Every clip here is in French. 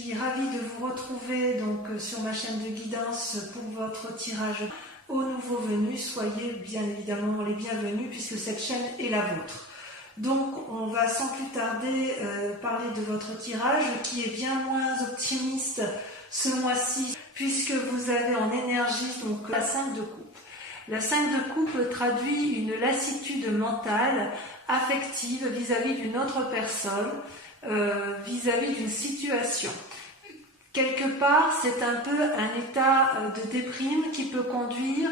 suis ravie de vous retrouver donc sur ma chaîne de guidance pour votre tirage aux nouveaux venus. Soyez bien évidemment les bienvenus puisque cette chaîne est la vôtre. Donc on va sans plus tarder parler de votre tirage qui est bien moins optimiste ce mois-ci puisque vous avez en énergie donc la 5 de coupe. La 5 de coupe traduit une lassitude mentale, affective vis-à-vis d'une autre personne, vis-à-vis d'une situation. Quelque part, c'est un peu un état de déprime qui peut conduire,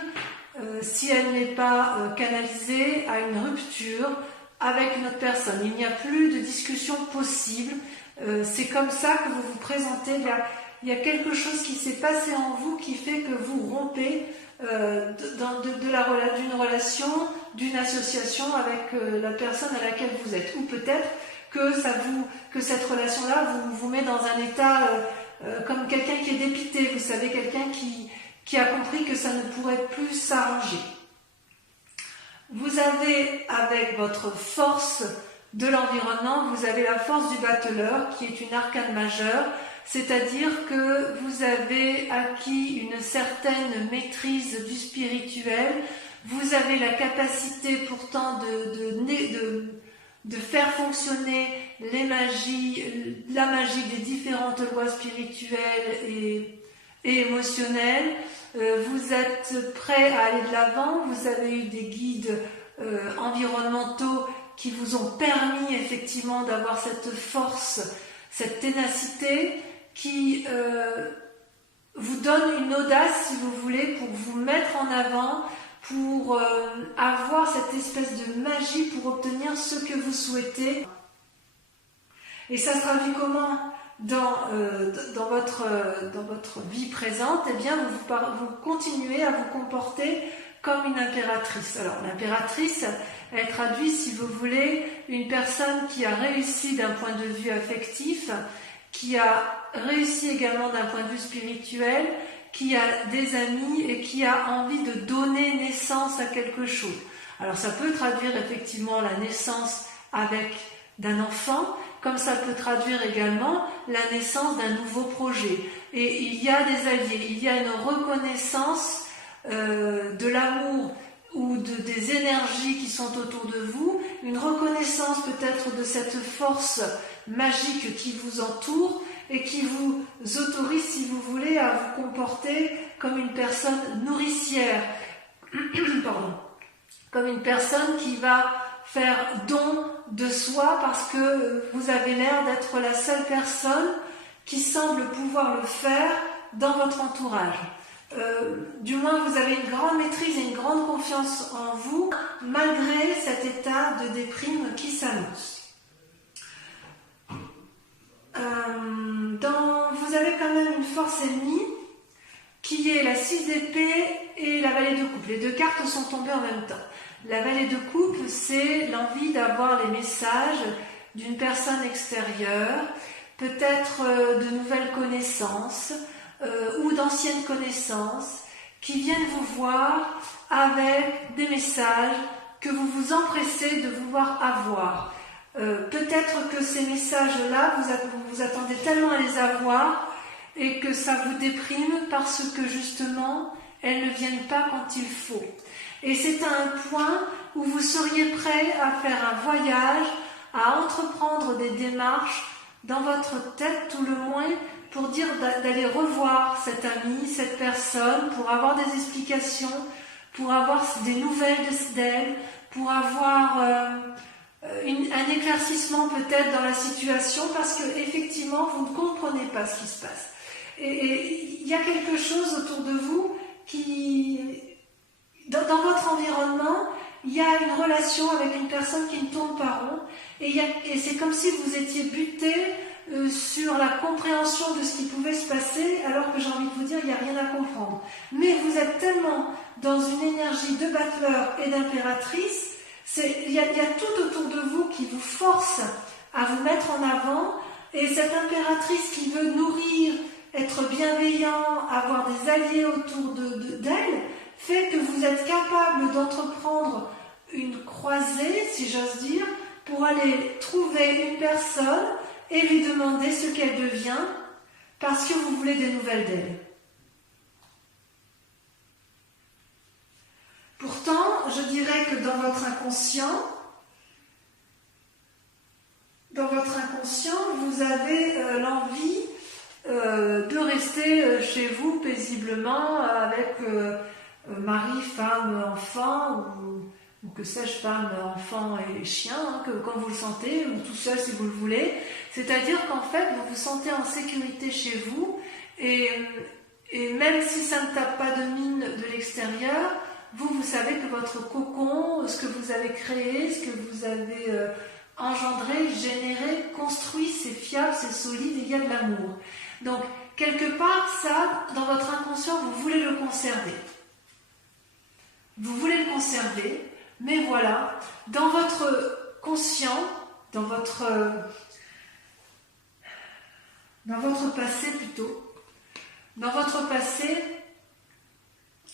si elle n'est pas canalisée, à une rupture avec une autre personne. Il n'y a plus de discussion possible. C'est comme ça que vous vous présentez. Il y a quelque chose qui s'est passé en vous qui fait que vous rompez d'une relation, d'une association avec la personne à laquelle vous êtes. Ou peut-être que cette relation-là vous met dans un état comme quelqu'un qui est dépité, vous savez, quelqu'un qui a compris que ça ne pourrait plus s'arranger. Vous avez, avec votre force de l'environnement, vous avez la force du battleur, qui est une arcane majeure, c'est-à-dire que vous avez acquis une certaine maîtrise du spirituel, vous avez la capacité pourtant de faire fonctionner la magie des différentes lois spirituelles et émotionnelles. Vous êtes prêt à aller de l'avant, vous avez eu des guides environnementaux qui vous ont permis effectivement d'avoir cette force, cette ténacité qui vous donne une audace, si vous voulez, pour vous mettre en avant, pour avoir cette espèce de magie pour obtenir ce que vous souhaitez. Et ça se traduit comment dans votre vie présente? Eh bien, vous continuez à vous comporter comme une impératrice. Alors, l'impératrice, elle traduit, si vous voulez, une personne qui a réussi d'un point de vue affectif, qui a réussi également d'un point de vue spirituel, qui a des amis et qui a envie de donner naissance à quelque chose. Alors ça peut traduire effectivement la naissance d'un enfant, comme ça peut traduire également la naissance d'un nouveau projet. Et il y a des alliés, il y a une reconnaissance de l'amour ou des énergies qui sont autour de vous, une reconnaissance peut-être de cette force magique qui vous entoure et qui vous autorise, si vous voulez, à vous comporter comme une personne nourricière, pardon, comme une personne qui va faire don de soi parce que vous avez l'air d'être la seule personne qui semble pouvoir le faire dans votre entourage. Du moins, vous avez une grande maîtrise et une grande confiance en vous, malgré cet état de déprime qui s'annonce. Vous avez quand même une force ennemie qui est la 6 d'épée et la vallée de coupe. Les deux cartes sont tombées en même temps. La vallée de coupe, c'est l'envie d'avoir les messages d'une personne extérieure, peut-être de nouvelles connaissances ou d'anciennes connaissances qui viennent vous voir avec des messages que vous vous empressez de vouloir avoir. Peut-être que ces messages-là, vous attendez tellement à les avoir et que ça vous déprime parce que justement, elles ne viennent pas quand il faut. Et c'est à un point où vous seriez prêt à faire un voyage, à entreprendre des démarches dans votre tête tout le moins pour dire d'aller revoir cet ami, cette personne, pour avoir des explications, pour avoir des nouvelles d'elle, pour avoir un éclaircissement peut-être dans la situation parce que effectivement vous ne comprenez pas ce qui se passe. Et il y a quelque chose autour de vous qui, dans votre environnement, il y a une relation avec une personne qui ne tourne pas rond et c'est comme si vous étiez buté sur la compréhension de ce qui pouvait se passer alors que j'ai envie de vous dire il n'y a rien à comprendre. Mais vous êtes tellement dans une énergie de battleur et d'impératrice, il y a tout autour de vous qui vous force à vous mettre en avant et cette impératrice qui veut nourrir, être bienveillant, avoir des alliés autour d'elle, fait que vous êtes capable d'entreprendre une croisée, si j'ose dire, pour aller trouver une personne et lui demander ce qu'elle devient, parce que vous voulez des nouvelles d'elle. Pourtant, je dirais que dans votre inconscient, vous avez l'envie de rester chez vous paisiblement avec mari, femme, enfant, ou que sais-je, femme, enfant et chien, hein, comme vous le sentez, ou tout seul si vous le voulez. C'est-à-dire qu'en fait, vous vous sentez en sécurité chez vous, et même si ça ne tape pas de mine de l'extérieur, vous savez que votre cocon, ce que vous avez créé, ce que vous avez engendré, généré, construit, c'est fiable, c'est solide, et il y a de l'amour. Donc, quelque part, ça, dans votre inconscient, vous voulez le conserver. Vous voulez le conserver, mais voilà, dans votre conscient, dans votre passé plutôt, dans votre passé,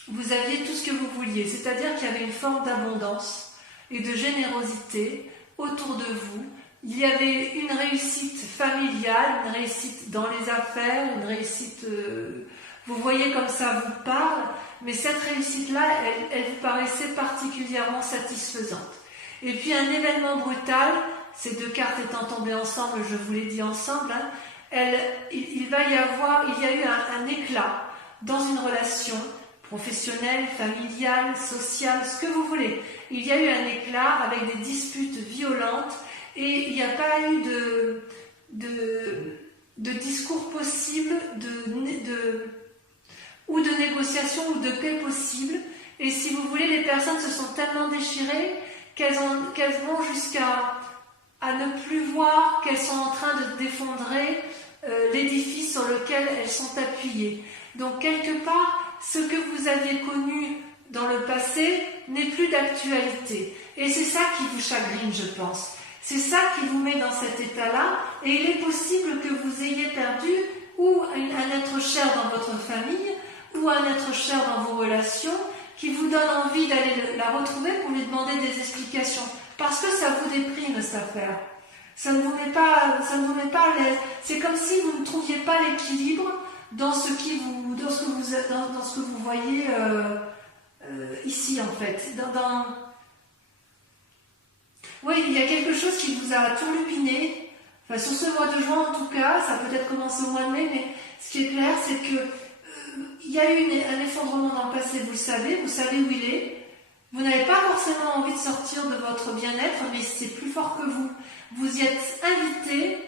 vous aviez tout ce que vous vouliez, c'est-à-dire qu'il y avait une forme d'abondance et de générosité autour de vous. Il y avait une réussite familiale, une réussite dans les affaires, une réussite, vous voyez comme ça vous parle, mais cette réussite-là, elle vous paraissait particulièrement satisfaisante. Et puis un événement brutal, ces deux cartes étant tombées ensemble, je vous l'ai dit ensemble, hein, il y a eu un éclat dans une relation professionnelle, familiale, sociale, ce que vous voulez. Il y a eu un éclat avec des disputes violentes et il n'y a pas eu de discours possible, ou de négociation ou de paix possible. Et si vous voulez, les personnes se sont tellement déchirées qu'elles vont jusqu'à ne plus voir qu'elles sont en train de défendrer l'édifice sur lequel elles sont appuyées. Donc quelque part, ce que vous aviez connu dans le passé n'est plus d'actualité. Et c'est ça qui vous chagrine, je pense. C'est ça qui vous met dans cet état-là. Et il est possible que vous ayez perdu ou un être cher dans votre famille, ou un être cher dans vos relations, qui vous donne envie d'aller la retrouver pour lui demander des explications. Parce que ça vous déprime, cette affaire. Ça ne vous met pas à l'aise. C'est comme si vous ne trouviez pas l'équilibre dans ce que vous voyez ici, en fait. Oui, il y a quelque chose qui vous a turlupiné. Enfin, sur ce mois de juin, en tout cas, ça peut être commencé au mois de mai, mais ce qui est clair, c'est que il y a eu un effondrement dans le passé, vous savez où il est. Vous n'avez pas forcément envie de sortir de votre bien-être, mais c'est plus fort que vous. Vous y êtes invité,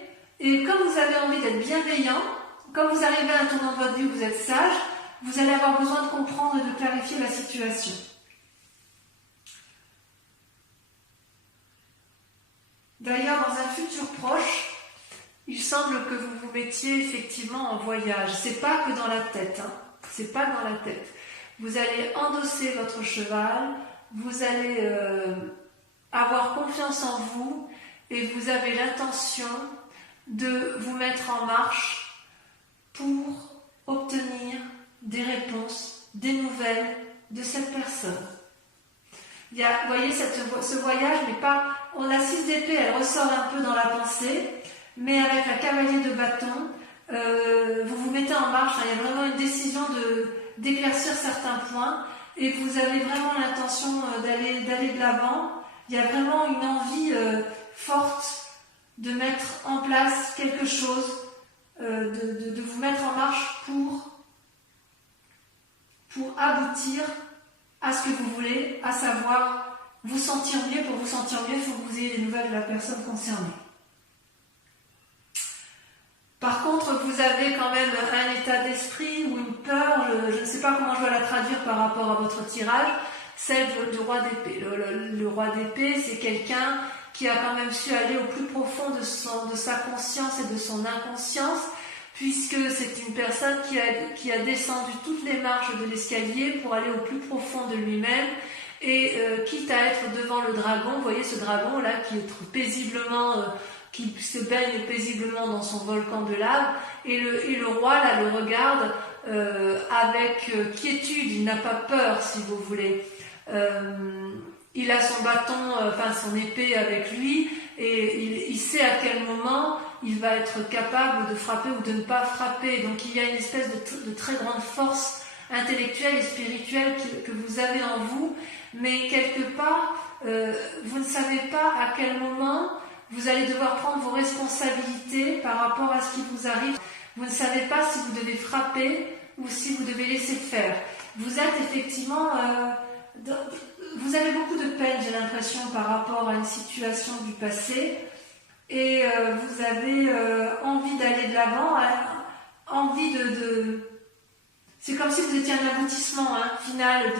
et comme vous avez envie d'être bienveillant, comme vous arrivez à un tournant de votre vie où vous êtes sage, vous allez avoir besoin de comprendre et de clarifier la situation. D'ailleurs, dans un futur proche, il semble que vous vous mettiez effectivement en voyage. C'est pas que dans la tête, hein. C'est pas dans la tête. Vous allez endosser votre cheval, vous allez avoir confiance en vous et vous avez l'intention de vous mettre en marche pour obtenir des réponses, des nouvelles de cette personne. Il y a, vous voyez, ce voyage, mais pas. On a 6 d'épée, elle ressort un peu dans la pensée, mais avec la cavalier de bâton, vous vous mettez en marche. Hein, il y a vraiment une décision d'éclaircir certains points, et vous avez vraiment l'intention d'aller de l'avant. Il y a vraiment une envie forte de mettre en place quelque chose, de vous mettre en marche pour aboutir à ce que vous voulez, à savoir vous sentir mieux. Pour vous sentir mieux, il faut que vous ayez des nouvelles de la personne concernée. Par contre, vous avez quand même un état d'esprit ou une peur, je ne sais pas comment je dois la traduire par rapport à votre tirage, celle du roi d'épée. Le roi d'épée, c'est quelqu'un qui a quand même su aller au plus profond de sa conscience et de son inconscience, puisque c'est une personne qui a descendu toutes les marches de l'escalier pour aller au plus profond de lui-même, et quitte à être devant le dragon, vous voyez ce dragon-là qui est paisiblement, qui se baigne paisiblement dans son volcan de lave, et le roi là le regarde avec quiétude, il n'a pas peur si vous voulez. Il a son bâton, son épée avec lui, et il sait à quel moment il va être capable de frapper ou de ne pas frapper. Donc il y a une espèce de très grande force intellectuelle et spirituelle que vous avez en vous, mais quelque part, vous ne savez pas à quel moment vous allez devoir prendre vos responsabilités par rapport à ce qui vous arrive. Vous ne savez pas si vous devez frapper ou si vous devez laisser faire. Vous êtes effectivement... vous avez beaucoup de peine, j'ai l'impression, par rapport à une situation du passé, et vous avez envie d'aller de l'avant, envie de... C'est comme si vous étiez un aboutissement final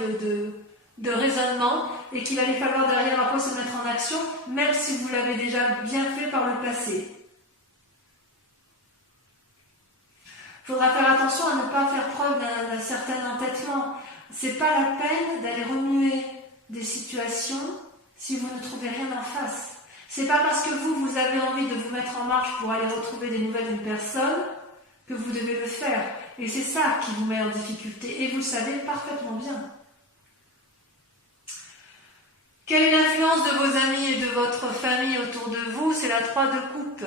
de raisonnement, et qu'il allait falloir derrière après se mettre en action, même si vous l'avez déjà bien fait par le passé. Il faudra faire attention à ne pas faire preuve d'un certain entêtement. C'est pas la peine d'aller remuer des situations si vous ne trouvez rien en face. C'est pas parce que vous avez envie de vous mettre en marche pour aller retrouver des nouvelles d'une personne que vous devez le faire. Et c'est ça qui vous met en difficulté. Et vous le savez parfaitement bien. Quelle est l'influence de vos amis et de votre famille autour de vous? C'est la 3 de coupe.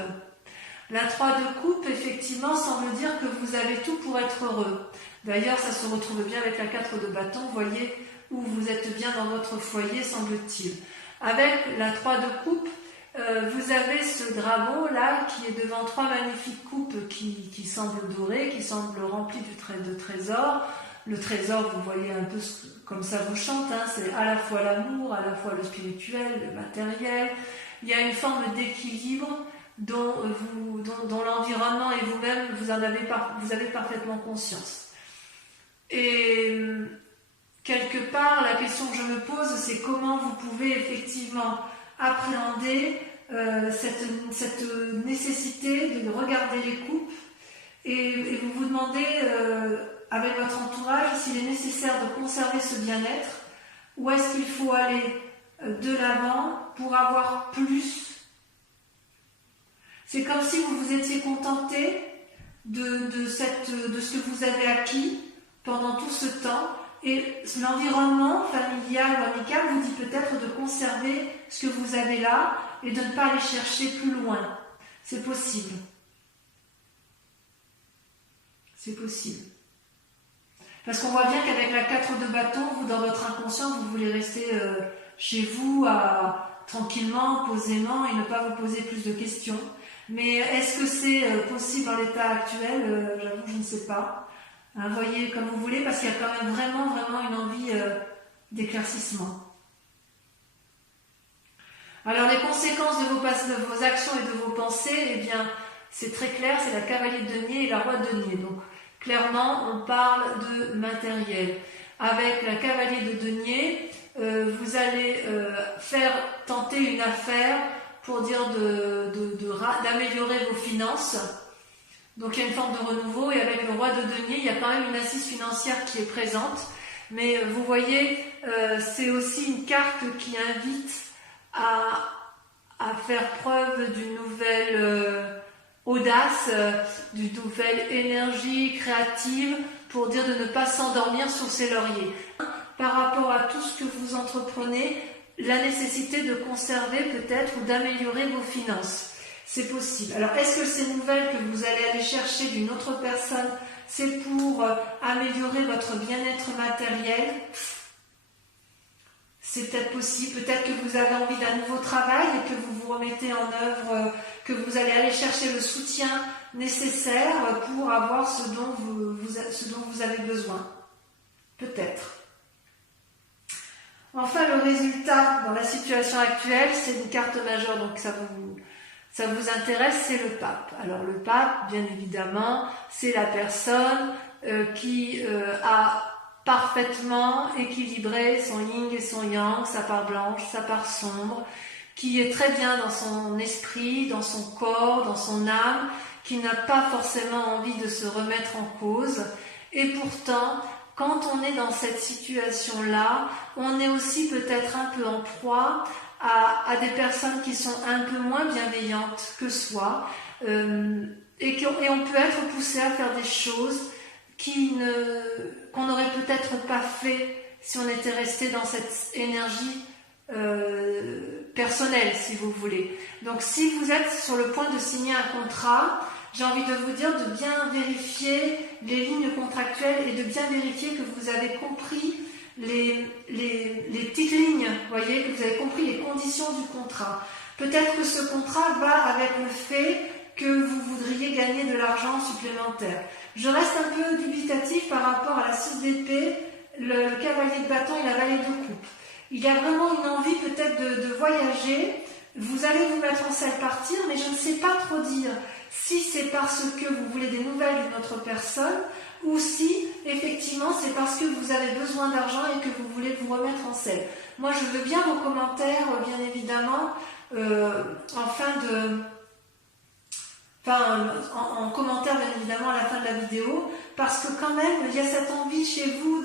La 3 de coupe, effectivement, semble dire que vous avez tout pour être heureux. D'ailleurs, ça se retrouve bien avec la 4 de bâton. Vous voyez où vous êtes bien dans votre foyer, semble-t-il. Avec la 3 de coupe, vous avez ce dragon là qui est devant 3 magnifiques coupes qui semblent dorées, qui semblent remplies de trésors. Le trésor, vous voyez un peu comme ça vous chante, c'est à la fois l'amour, à la fois le spirituel, le matériel. Il y a une forme d'équilibre dont l'environnement et vous-même, vous avez parfaitement conscience. Et quelque part, la question que je me pose, c'est comment vous pouvez effectivement appréhender cette nécessité de regarder les coupes et vous vous demandez avec votre entourage s'il est nécessaire de conserver ce bien-être ou est-ce qu'il faut aller de l'avant pour avoir plus. C'est comme si vous vous étiez contenté de ce que vous avez acquis pendant tout ce temps. Et l'environnement familial ou amical vous dit peut-être de conserver ce que vous avez là et de ne pas aller chercher plus loin. C'est possible. C'est possible. Parce qu'on voit bien qu'avec la 4 de bâton, vous, dans votre inconscient, vous voulez rester chez vous tranquillement, posément et ne pas vous poser plus de questions. Mais est-ce que c'est possible dans l'état actuel? J'avoue, je ne sais pas. Voyez comme vous voulez, parce qu'il y a quand même vraiment une envie d'éclaircissement. Alors les conséquences de vos actions et de vos pensées, eh bien, c'est très clair, c'est la cavalier de denier et la roi de denier. Donc, clairement, on parle de matériel. Avec la cavalier de denier, vous allez tenter une affaire pour dire d'améliorer vos finances. Donc il y a une forme de renouveau, et avec le roi de denier, il y a quand même une assise financière qui est présente. Mais vous voyez, c'est aussi une carte qui invite à faire preuve d'une nouvelle audace, d'une nouvelle énergie créative, pour dire de ne pas s'endormir sur ses lauriers. Par rapport à tout ce que vous entreprenez, la nécessité de conserver peut-être ou d'améliorer vos finances. C'est possible. Alors, est-ce que ces nouvelles que vous allez aller chercher d'une autre personne, c'est pour améliorer votre bien-être matériel? C'est peut-être possible. Peut-être que vous avez envie d'un nouveau travail et que vous vous remettez en œuvre, que vous allez aller chercher le soutien nécessaire pour avoir ce dont vous avez besoin. Peut-être. Enfin, le résultat dans la situation actuelle, c'est une carte majeure, donc ça vous intéresse, c'est le pape. Alors le pape, bien évidemment, c'est la personne qui a parfaitement équilibré son yin et son yang, sa part blanche, sa part sombre, qui est très bien dans son esprit, dans son corps, dans son âme, qui n'a pas forcément envie de se remettre en cause. Et pourtant, quand on est dans cette situation-là, on est aussi peut-être un peu en proie à des personnes qui sont un peu moins bienveillantes que soi, et on peut être poussé à faire des choses qu'on n'aurait peut-être pas fait si on était resté dans cette énergie personnel, si vous voulez. Donc si vous êtes sur le point de signer un contrat, j'ai envie de vous dire de bien vérifier les lignes contractuelles et de bien vérifier que vous avez compris les petites lignes, voyez, que vous avez compris les conditions du contrat. Peut-être que ce contrat va avec le fait que vous voudriez gagner de l'argent supplémentaire. Je reste un peu dubitatif par rapport à la 6 d'épée, le cavalier de bâton et la vallée de coupe. Il y a vraiment une envie peut-être de voyager. Vous allez vous mettre en selle partir, mais je ne sais pas trop dire si c'est parce que vous voulez des nouvelles d'une autre personne ou si effectivement c'est parce que vous avez besoin d'argent et que vous voulez vous remettre en selle. Moi je veux bien vos commentaires, bien évidemment, en commentaire bien évidemment à la fin de la vidéo, parce que quand même il y a cette envie chez vous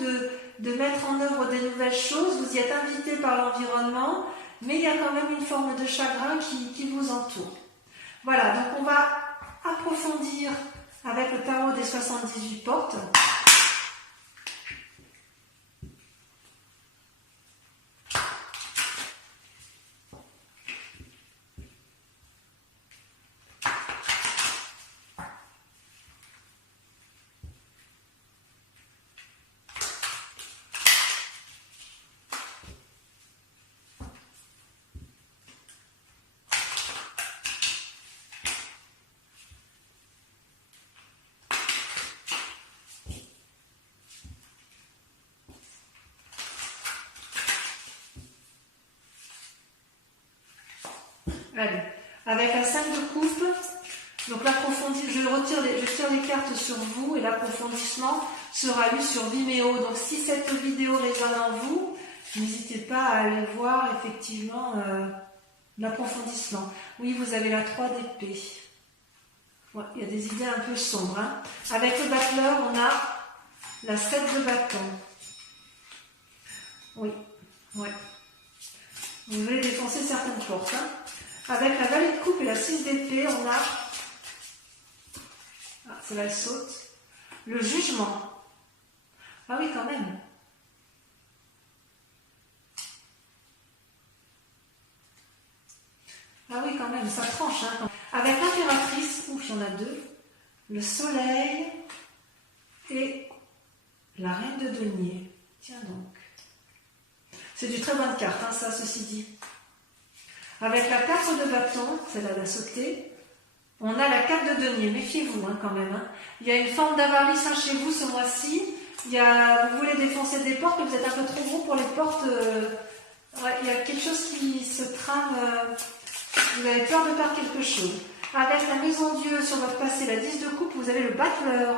de mettre en œuvre des nouvelles choses, vous y êtes invité par l'environnement, mais il y a quand même une forme de chagrin qui vous entoure. Voilà, donc on va approfondir avec le tarot des 78 portes. Allez, avec la 5 de coupe, donc l'approfondissement, je tire les cartes sur vous et l'approfondissement sera lu sur Vimeo. Donc si cette vidéo résonne en vous, n'hésitez pas à aller voir effectivement l'approfondissement. Oui, vous avez la 3 d'épée. Ouais, il y a des idées un peu sombres. Hein. Avec le battleur, on a la 7 de bâton. Oui, ouais. Vous voulez défoncer certaines portes. Hein. Avec la vallée de coupe et la 6 d'épée, on a, c'est là elle saute, le jugement. Ah oui, quand même. Ah oui, quand même, ça tranche. Hein. Avec l'impératrice, ouf, il y en a deux, le soleil et la reine de denier. Tiens donc. C'est du très bonne carte, hein, ça, ceci dit. Avec la 4 de bâton, celle-là elle a sauté, on a la 4 de denier. Méfiez-vous hein, quand même. Hein. Il y a une forme d'avarice hein, chez vous ce mois-ci. Vous voulez défoncer des portes, mais vous êtes un peu trop gros pour les portes. Ouais, il y a quelque chose qui se trame. Vous avez peur de perdre quelque chose. Avec la maison Dieu sur votre passé, la 10 de coupe, vous avez le battleur.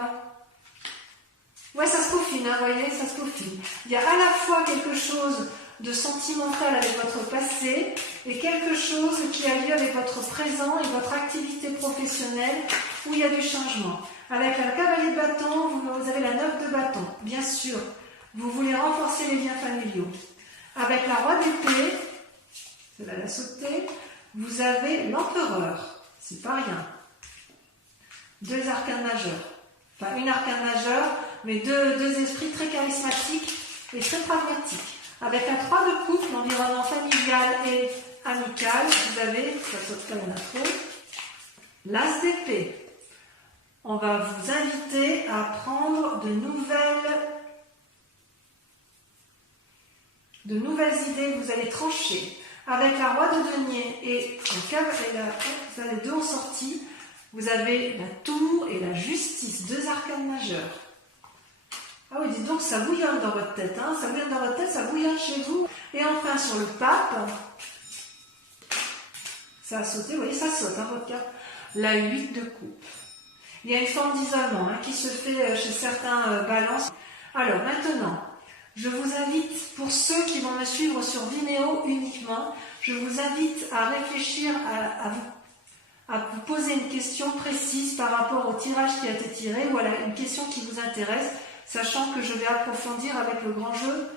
Ouais, ça se peaufine, hein, vous voyez, ça se peaufine. Il y a à la fois quelque chose de sentimental avec votre passé et quelque chose qui a lieu avec votre présent et votre activité professionnelle où il y a du changement. Avec la cavalier de bâton, vous avez la 9 de bâton. Bien sûr, vous voulez renforcer les liens familiaux. Avec la roi d'épée, celle-là la sauter, vous avez l'empereur. C'est pas rien. Deux arcanes majeurs. Enfin, une arcane majeure, mais deux esprits très charismatiques et très pragmatiques. Avec la 3 de coupe, l'environnement familial et amical, vous avez, ça saute pas, il y en a trop, l'as d'épée. On va vous inviter à prendre de nouvelles idées, vous allez trancher. Avec la roi de denier et les deux en sortie, vous avez la tour et la justice, deux arcanes majeurs. Ah oui, dites donc, ça bouillonne dans votre tête, hein, ça bouillonne dans votre tête, ça bouillonne chez vous. Et enfin, sur le pape, ça a sauté, vous voyez, ça saute, hein, votre carte. La 8 de coupe. Il y a une forme d'isolement hein, qui se fait chez certains balances. Alors, maintenant, je vous invite, pour ceux qui vont me suivre sur Vimeo uniquement, je vous invite à réfléchir à vous poser une question précise par rapport au tirage qui a été tiré ou à une question qui vous intéresse, sachant que je vais approfondir avec le grand jeu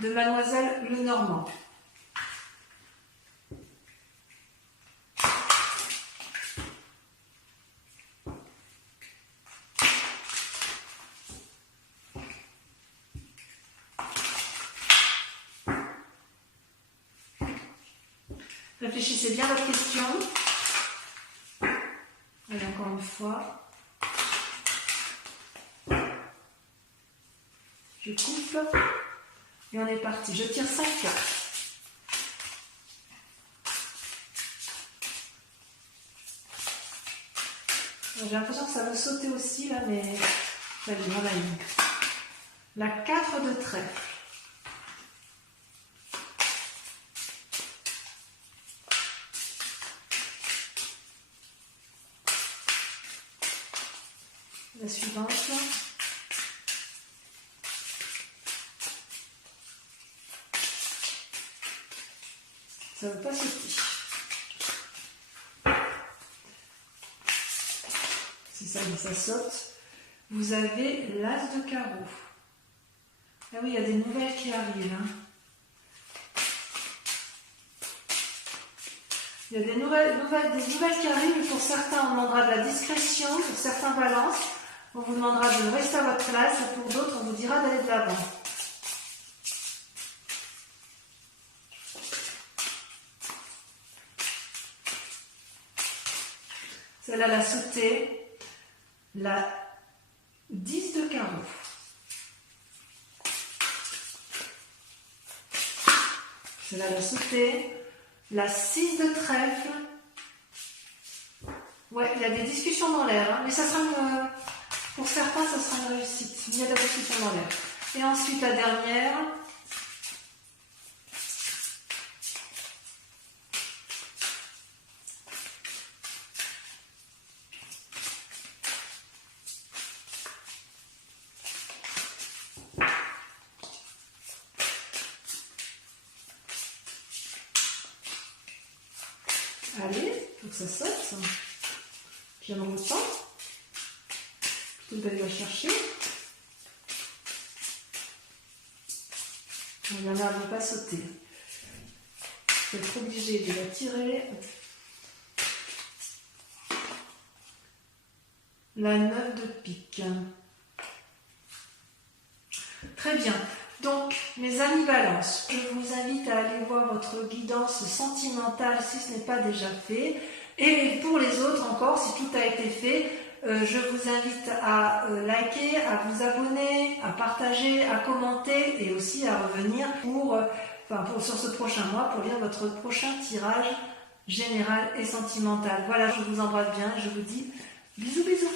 de Mademoiselle Lenormand. Réfléchissez bien à votre question. Allez, encore une fois. Je coupe et on est parti. Je tire 5 cartes. J'ai l'impression que ça veut sauter aussi là, mais ça y est, on a eu. La 4 de trèfle. La suivante. Ça ne veut pas sauter. Si ça, ça saute. Vous avez l'as de carreau. Ah oui, il y a des nouvelles qui arrivent. Hein. Il y a des nouvelles qui arrivent. Pour certains, on demandera de la discrétion. Pour certains balances, on vous demandera de rester à votre place. Et pour d'autres, on vous dira d'aller de l'avant. Celle-là, la sautée. La 10 de carreau. Celle-là, la sautée. La 6 de trèfle. Ouais, il y a des discussions dans l'air, hein, mais ça sera pour certains, ça sera une réussite. Il y a de la discussion dans l'air. Et ensuite, la dernière. Allez, il faut que ça saute. Ça. J'aime autant. Plutôt d'aller la chercher. Il y en a, elle ne veut pas sauter. Je vais être obligée de la tirer. La 9 de pique. Très bien. Donc, mes amis Balance, je vous invite à aller voir votre guidance sentimentale si ce n'est pas déjà fait. Et pour les autres encore, si tout a été fait, je vous invite à liker, à vous abonner, à partager, à commenter et aussi à revenir sur ce prochain mois pour lire votre prochain tirage général et sentimental. Voilà, je vous embrasse bien et je vous dis bisous bisous.